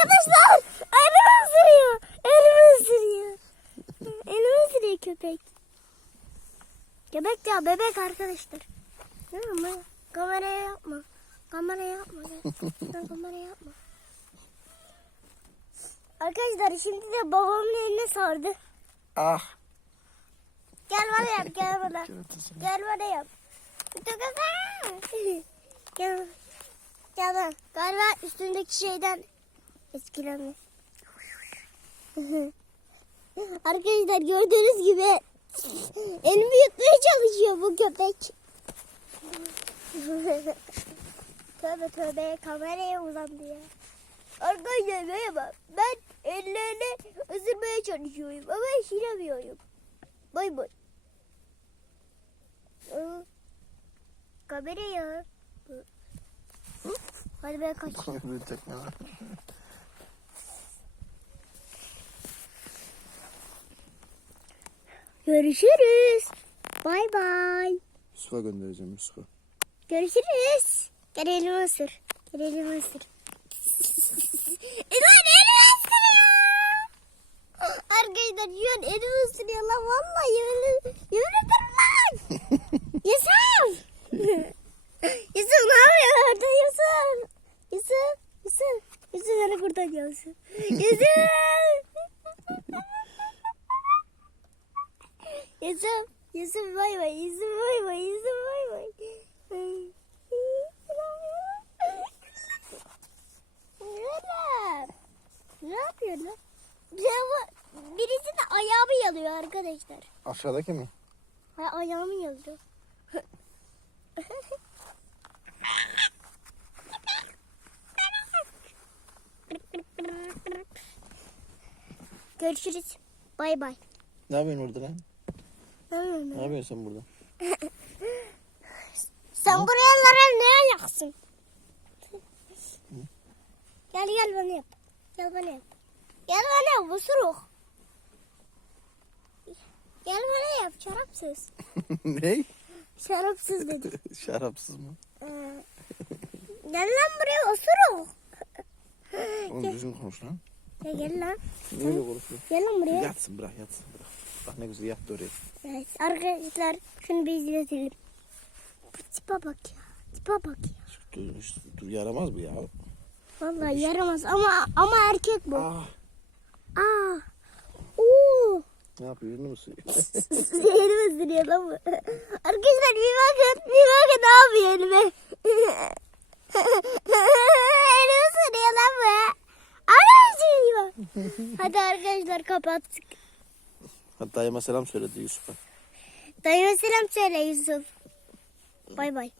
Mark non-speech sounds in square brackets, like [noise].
Arkadaşlar elimi ısırıyor. Elimi ısırıyor. Elimi ısırıyor köpek. Köpek ya bebek arkadaşlar. Ama kameraya yapma. Kameraya yapma. Sen kameraya yapma. Arkadaşlar şimdi de babamın eline sardı. Ah. Gel bana yap [laughs] gel bana. Gel bana yap. [laughs] Gel. Gel bana. Galiba üstündeki şeyden etkilenmiş. [laughs] Arkadaşlar gördüğünüz gibi elimi yutmaya çalışıyor bu köpek. [laughs] tövbe tövbe kameraya uzandı ya. Arkadaşlar merhaba. Ben ellerini ısırmaya çalışıyorum ama ısıramıyorum. Bay bay. Kameraya. Hadi ben kaç. Görüşürüz. Bay bay. Yusuf'a göndereceğim Yusuf'a. Görüşürüz. Gel elimi ısır. Gel elimi ısır. Elvan [laughs] elimi ısırıyor. Arkadaşlar şu an elimi ısırıyor lan. Vallahi yemin, yemin ederim lan. [laughs] Yusuf. [laughs] Yusuf ne yapıyor orada Yusuf? Yusuf. Yusuf. Yusuf beni kurtarıyorsun. Yusuf. Yusuf. Yusuf bay bay. Yusuf bay bay. Yusuf bay bay. Ne yapıyor lan? Ya bu- Birisi de ayağımı yalıyor arkadaşlar. Aşağıdaki mi? Ha, ayağımı yalıyor. Görüşürüz. Bay bay. Ne yapıyorsun orada lan? Ne yapıyorsun sen burada? Sen buralara ne ayaksın? Gel gel bana yap. Gel bana yap. Gel bana yap usuruk. Gel bana yap şarapsız. [laughs] ne? Şarapsız dedi. [laughs] Şarapsız mı? Ee, gel lan buraya osuruk. Oğlum düzgün konuş lan. Ya gel lan. Niye öyle? Gel lan buraya. Yatsın bırak yatsın bırak. Bak ne güzel yattı oraya. Evet arkadaşlar şunu bir izletelim. Bu tipe bak ya. Tipe bak ya. Dur, dur yaramaz bu ya. Vallahi yaramaz ama ama erkek bu. Ah. Aa. Oo. Ne yapıyor? Yürünü mü sürüyor? elimi ısırıyor lan bu. Arkadaşlar bir bakın. Bir bakın ne yapıyor elime. [laughs] elimi ısırıyor lan bu. Anam Hadi arkadaşlar kapattık. Hatta dayıma selam söyledi Yusuf'a. Dayıma selam söyle Yusuf. Bay bay.